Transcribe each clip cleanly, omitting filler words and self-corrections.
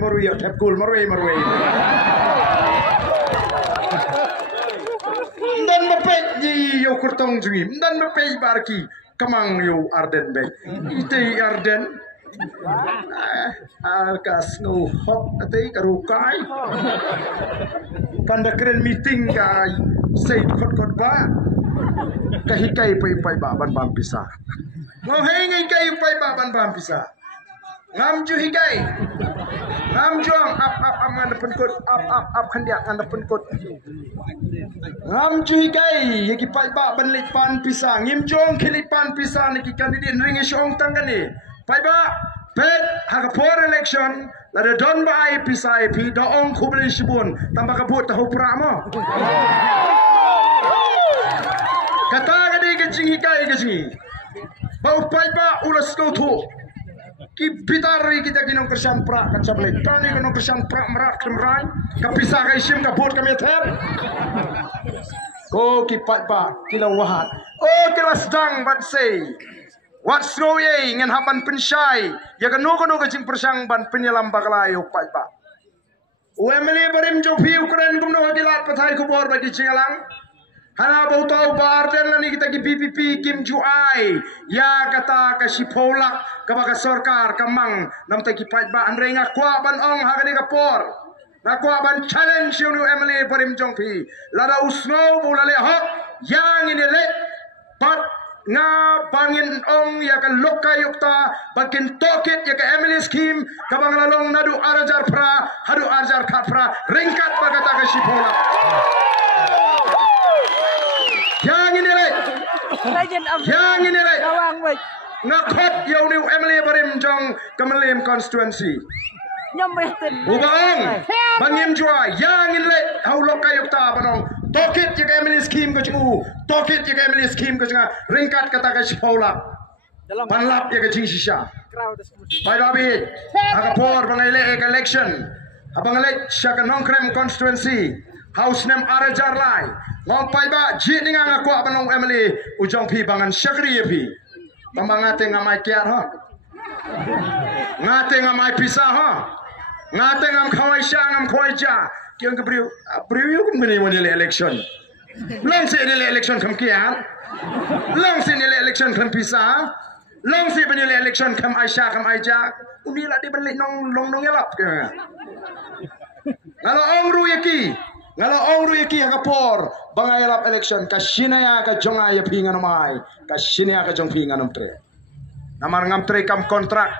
marui ya tap gul marui. Dan mepet di yo kurtong jui. Dan mepet barki kamang yo Arden bay. Ite Arden. Alkas no hop ate karukai. Kanda keren meeting kai say kot ba. Kahikai pai ba ban pisah. Ngohei ngai pai ba ban pisah. Ngam ju hikai. Ngam juang up ngan penkut up khandiak ngan penkut. Ngam ju hikai yaki pai ba ban lipan pisah. Ngim juang khilipan pisah niki kandidat ringi syong tangani. Pai ba pet hagapor election lada don ba ai pisah pi daong khubli sibun tambah kabut tahu pramo. Kata gadi kecing hikai kecing. Bau pai ba ulas kau tu. Ki bitari kita kinong kersan pra kan sablay. Tani kinong kersan pra merak kemrai. Kapisa kay sim kabut kami ter. Ko ki pai ba kilau wahat. Oh kila sedang ban say. What's going ngan hapan pensyai. Ya kanu kecing persang ban penyelam bakalayo pai ba. Uemeli barim jopi Ukraine bumno hagilat pathai kubor bagi cingalang. Hana bau tahu Arden lani kita ki PPP Kim Juai ya kata ka sipolak ka baka sarkar kamang nam ta ki pai ba andre nga kwa ban ong ha ka por na kwa ban challenge you Emily parim jongpi lada usno bu lale hok yang ini le pat nga bangin ong ya ka lokay yukta bakin tokit ya ka Emily scheme ka bang lalong nadu arjar pra hadu arjar khat pra ringkat bagata ka sipolak. Yang ini leh, ngakot yau ni Emily barim jong kemelim constituency. Ubang, bangim jua, yang ini leh, hau lokai yukta banong. Tokit jika Emily scheme ke cungu, tokit jika Emily scheme ke cunga, ringkat kata ke sipaulap, panlap ya ke cing sisa. Pai David, agapor bangai election, abang leh syaka nongkrem constituency. House name Arajar Lai. Ngong pai ba jit ni nga ko abanong Emily ujong pi bangan syakri pi. Pamangate nga mai kiat ha. Ngate nga mai pisah ha. Ngate ngam khawai sha ngam khoi ja. Kiang ke briu yu kun bini wani election. Long se ni election kam kiat. Long se ni election kam pisah. Long se bini election kam Aisha kam Aija. Uni la di balik nong yalap ke. Ngalo ong ruyaki. Ngala ong ruyaki hagapor bangay lap election kasinaya ka jonga ya pingan mai kasinaya ka jong pingan tre namar ngam tre kam kontrak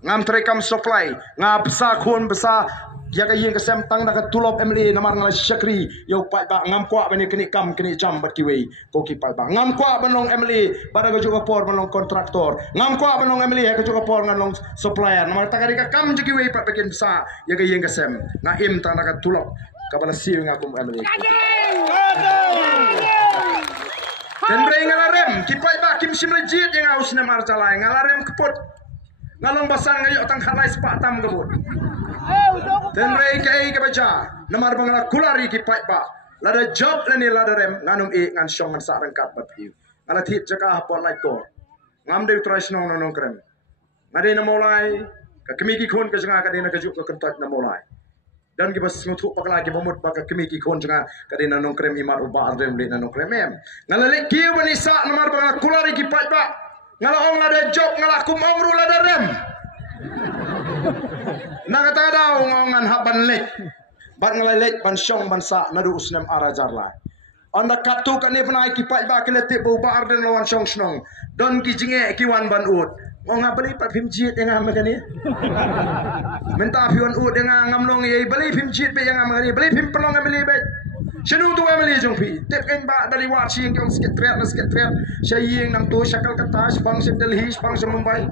ngam tre kam supply ngap sa khun besa ya ka yeng kasem tang na ka tulop Emily namar ngala syakri yo pai ba ngam kwa bani kini kam kini jam bat kiwe ko ki pai ba ngam kwa banong Emily bara ka juga por banong kontraktor ngam kwa banong Emily ha ka juga por ngalong supplier namar takari ka kam jikiwe pa pekin sa ya ka yeng kasem nga im tang na ka tulop kabala siwing aku Emily. Dan beri ngalarem, kipai ba kim sim legit yang aus nem arjalai ngalarem keput, ngalong basang ngayok tang halai sepak tam kebut. Dan beri kai kebaca, namar bangla kulari kipai ba, lada job lani lada rem nganum ngan syong ngan sak rengkat batiu, ngala tit jaka hapon like ko, ngam dew trais nong krem, ngade na mulai, kemiki kun kesenga kade na kejuk ke kentat na mulai. Dan kita semutu pakla kita memut baka kemiki kon jangan kadina nong krem imar ubah adem le nong krem em ngalale kiu banisa nomor baka kulari ki pai ba ngala ong ada job ngala kum ong ru lada rem nagata daw ngongan haban lek bar ngalale ban syong ban sa nadu usnem arajar la anda katu kan ni penai ki pai ba kelete bu ba arden lawan syong snong don ki jinge ki wan ban ut ngong beli pat phim jit yang ngam kani minta pion ut yang ngam long ye beli phim jit be yang ngam kani beli phim pelong Emily be senu tu Emily jong pi tep kan ba dari watch yang kong sikit trap syaying nam tu syakal kertas bang sim Delhi bang sim Mumbai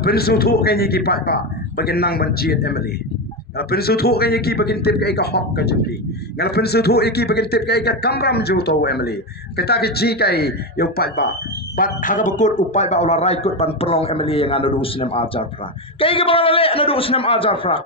pensu tu kan ki pat ba bagin nang ban jit Emily pensu tu kan ki bagin tip ka hok ka jong pi ngal pensu tu ki bagin tip ka kamram ju to Emily kita ki ji kai yo pat ba bat haga bekut upai ba ular raikut ban perlong Emily yang anu dus nem ajar pra kai ke bala le anu dus nem ajar pra